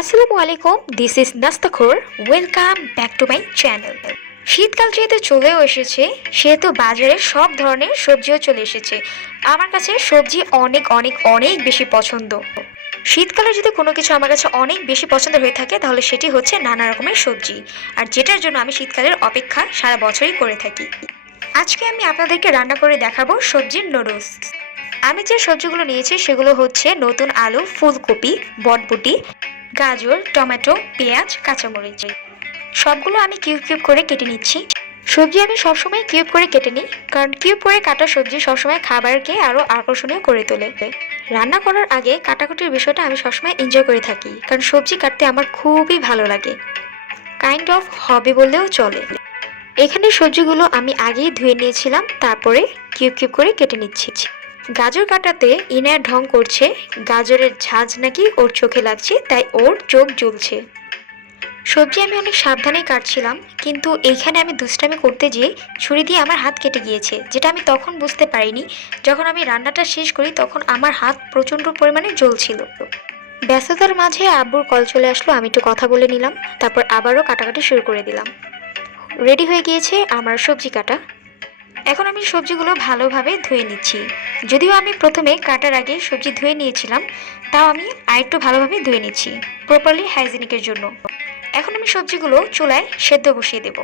আসসালামু আলাইকুম, this is Nastakhor. Welcome back to my channel. শীতকাল যেহেতু চলেও এসেছে, সেহেতু বাজারে সব ধরনের সবজিও চলে এসেছে। আমার কাছে সবজি অনেক অনেক অনেক বেশি পছন্দ। শীতকালে যদি কোনো কিছু আমার কাছে অনেক বেশি পছন্দ হয়ে থাকে, তাহলে সেটি হচ্ছে নানা রকমের সবজি, আর যেটার জন্য আমি শীতকালের অপেক্ষা সারা বছরই করে থাকি। আজকে আমি আপনাদেরকে রান্না করে দেখাবো সবজির নুডলস। আমি যে সবজিগুলো নিয়েছি সেগুলো হচ্ছে নতুন আলু, ফুলকপি, বটবটি, গাজর, টমেটো, পেঁয়াজ, কাঁচামরিচ। সবগুলো আমি কিউব কিউব করে কেটে নিচ্ছি। সবজি আমি সবসময় কিউব করে কেটে নিই, কারণ কিউব করে কাটা সবজি সবসময় খাবারকে আরও আকর্ষণীয় করে তোলে। রান্না করার আগে কাটাকুটির বিষয়টা আমি সবসময় এনজয় করে থাকি, কারণ সবজি কাটতে আমার খুবই ভালো লাগে। কাইন্ড অফ হবি বললেও চলে। এখানে সবজিগুলো আমি আগেই ধুয়ে নিয়েছিলাম, তারপরে কিউব কিউব করে কেটে নিচ্ছি। গাজর কাটাতে ইনার ঢং করছে, গাজরের ঝাঁজ নাকি ওর চোখে লাগছে, তাই ওর চোখ জ্বলছে। সবজি আমি অনেক সাবধানে কাটছিলাম, কিন্তু এইখানে আমি দুষ্টামি করতে যেয়ে ছুরি দিয়ে আমার হাত কেটে গিয়েছে, যেটা আমি তখন বুঝতে পারিনি। যখন আমি রান্নাটা শেষ করি তখন আমার হাত প্রচণ্ড পরিমাণে জ্বলছিল। ব্যস্ততার মাঝে আব্বুর কল চলে আসলো, আমি একটু কথা বলে নিলাম, তারপর আবারও কাটাকাটি শুরু করে দিলাম। রেডি হয়ে গিয়েছে আমার সবজি কাটা। এখন আমি সবজিগুলো ভালোভাবে ধুয়ে নিচ্ছি। যদিও আমি প্রথমে কাটার আগে সবজি ধুয়ে নিয়েছিলাম, তাও আমি আরেকটু ভালোভাবে ধুয়ে নিচ্ছি, প্রপারলি হাইজিনিকের জন্য। এখন আমি সবজিগুলো চুলায় সেদ্ধ বসিয়ে দেব।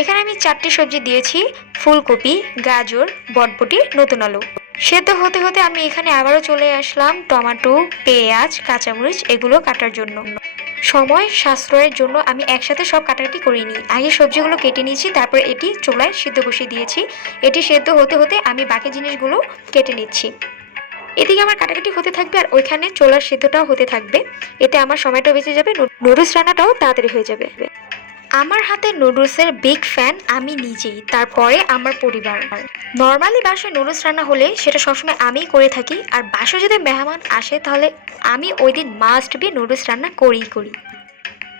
এখানে আমি 4টি সবজি দিয়েছি: ফুলকপি, গাজর, বটবটি, নতুন আলু। সেদ্ধ হতে হতে আমি এখানে আবারও চলে আসলাম টমেটো, পেঁয়াজ, কাঁচামরিচ এগুলো কাটার জন্য। সময় সাশ্রয়ের জন্য আমি একসাথে সব কাটাকাটি করিনি, আগে সবজিগুলো কেটে নিয়েছি, তারপর এটি চুলায় সিদ্ধ বসিয়ে দিয়েছি। এটি সেদ্ধ হতে হতে আমি বাকি জিনিসগুলো কেটে নিচ্ছি। এদিকে আমার কাটাকাটি হতে থাকবে আর ওইখানে চোলার সিদ্ধটাও হতে থাকবে। এতে আমার সময়টা বেঁচে যাবে, নুডলস রান্নাটাও তাড়াতাড়ি হয়ে যাবে। আমার হাতে নুডলসের বিগ ফ্যান আমি নিজেই, তারপরে আমার পরিবার। নর্মালি বাসায় নুডলস রান্না হলে সেটা সবসময় আমিই করে থাকি, আর বাসায় যদি মেহমান আসে তাহলে আমি ওই দিন মাস্ট বি নুডলস রান্না করি।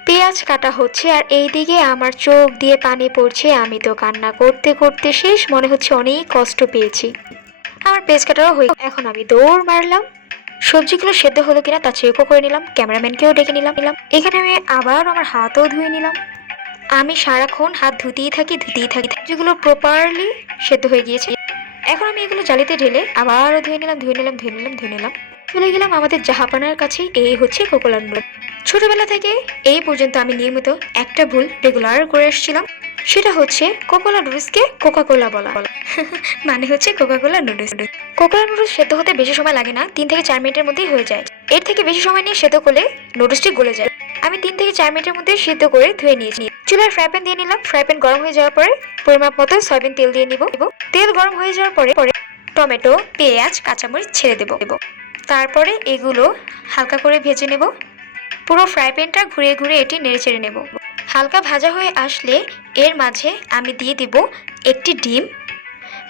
পেঁয়াজ কাটা হচ্ছে আর এইদিকে আমার চোখ দিয়ে পানি পড়ছে। আমি তো কান্না করতে করতে শেষ, মনে হচ্ছে অনেক কষ্ট পেয়েছি। আমার পেঁয়াজ কাটাও হয়ে এখন আমি দৌড় মারলাম। সবজিগুলো সেদ্ধ হলো কিনা তা চেকও করে নিলাম, ক্যামেরাম্যানকেও ডেকে নিলাম। এখানে আমি আবার আমার হাতও ধুয়ে নিলাম। আমি সারাক্ষণ হাত ধুতেই থাকি। সবজিগুলো প্রপারলি সেদ্ধ হয়ে গিয়েছে। এখন আমি এগুলো জালিতে ঢেলে আবারও ধুয়ে নিলাম। চলে গেলাম আমাদের জাহাপানার কাছে। এই হচ্ছে কোকোলা নুডলস। ছোটবেলা থেকে এই পর্যন্ত আমি নিয়মিত একটা ভুল রেগুলার করে আসছিলাম, সেটা হচ্ছে কোকোলা নুডলসকে কোকা কোলা বলা। মানে হচ্ছে coca cola noodles. Coca cola noodles সেদ্ধ হতে বেশি সময় লাগে না, 3 থেকে 4 মিনিটের মধ্যেই হয়ে যায়। এর থেকে বেশি সময় নিয়ে সেদ্ধ করলে নুডলসটি গলে যায়। আমি 3 থেকে 4 মিনিটের মধ্যে সিদ্ধ করে ধুয়ে নিয়েছি। চুলায় ফ্রাই প্যান দিয়ে নিলাম। ফ্রাই প্যান গরম হয়ে যাওয়ার পরে পরিমাপ মতো সয়াবিন তেল দিয়ে নিব। তেল গরম হয়ে যাওয়ার পরে টমেটো, পেঁয়াজ, কাঁচামরিচ ছেড়ে দেব। তারপরে এগুলো হালকা করে ভেজে নেব। পুরো ফ্রাই প্যানটা ঘুরিয়ে ঘুরিয়ে এটি নেড়ে চেড়ে নেব। হালকা ভাজা হয়ে আসলে এর মাঝে আমি দিয়ে দিব একটি ডিম।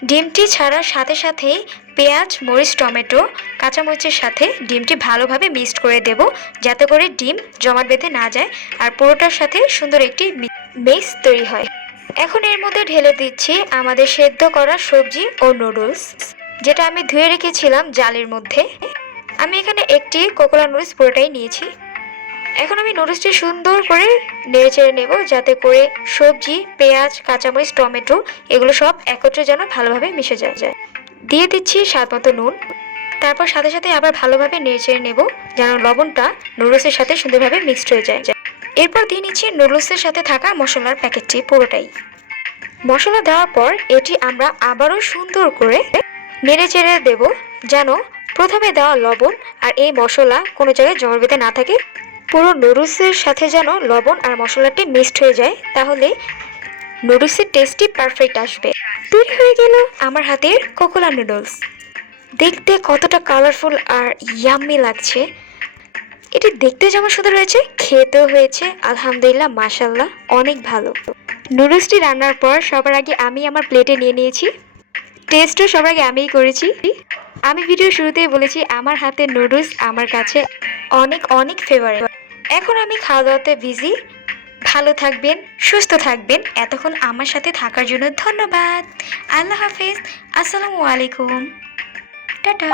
ডিমটি ছাড়ার সাথে সাথেই পেঁয়াজ, মরিচ, টমেটো, কাঁচামরিচের সাথে ডিমটি ভালোভাবে মিক্সড করে দেব, যাতে করে ডিম জমাট বেঁধে না যায় আর পুরোটার সাথে সুন্দর একটি মিক্স তৈরি হয়। এখন এর মধ্যে ঢেলে দিচ্ছি আমাদের সেদ্ধ করা সবজি ও নুডলস, যেটা আমি ধুয়ে রেখেছিলাম জালের মধ্যে। আমি এখানে একটি কোকোলা নুডলস পুরোটাই নিয়েছি। এখন আমি নুডলসটি সুন্দর করে নেড়ে চেড়ে নেব, যাতে করে সবজি, পেঁয়াজ, কাঁচামরিচ, টমেটো এগুলো সব একত্রে যেন ভালোভাবে মিশে যায়। দিয়ে দিচ্ছি স্বাদ মতো নুন। তারপর সাথে সাথে আবার ভালোভাবে নেড়ে চেড়ে নেব, যেন লবণটা নুডলসের সাথে সুন্দরভাবে মিক্সড হয়ে যায়। এরপর দিয়ে নিচ্ছি নুডলসের সাথে থাকা মশলার প্যাকেটটি পুরোটাই। মশলা দেওয়ার পর এটি আমরা আবারও সুন্দর করে নেড়ে চেড়ে দেব, যেন প্রথমে দেওয়া লবণ আর এই মশলা কোনো জায়গায় জমাট বেঁধে না থাকে। পুরো নুডলসের সাথে যেন লবণ আর মশলাটি মিক্সড হয়ে যায়, তাহলে নুডলসের টেস্টই পারফেক্ট আসবে। তৈরি হয়ে গেল আমার হাতের কোকোলা নুডলস। দেখতে কতটা কালারফুল আর ইয়াম্মি লাগছে। এটি দেখতে যেমন সুন্দর হয়েছে, খেতেও হয়েছে আলহামদুলিল্লাহ, মাশাল্লাহ, অনেক ভালো। নুডলসটি রান্নার পর সবার আগে আমি আমার প্লেটে নিয়ে নিয়েছি। টেস্টও সবার আগে আমিই করেছি। আমি ভিডিও শুরুতেই বলেছি আমার হাতের নুডলস আমার কাছে অনেক অনেক ফেভারিট। এখন আমি খাওয়া দাওয়াতে বিজি। ভালো থাকবেন, সুস্থ থাকবেন। এতক্ষণ আমার সাথে থাকার জন্য ধন্যবাদ। আল্লাহ হাফেজ। আসসালামু আলাইকুম। টাটা।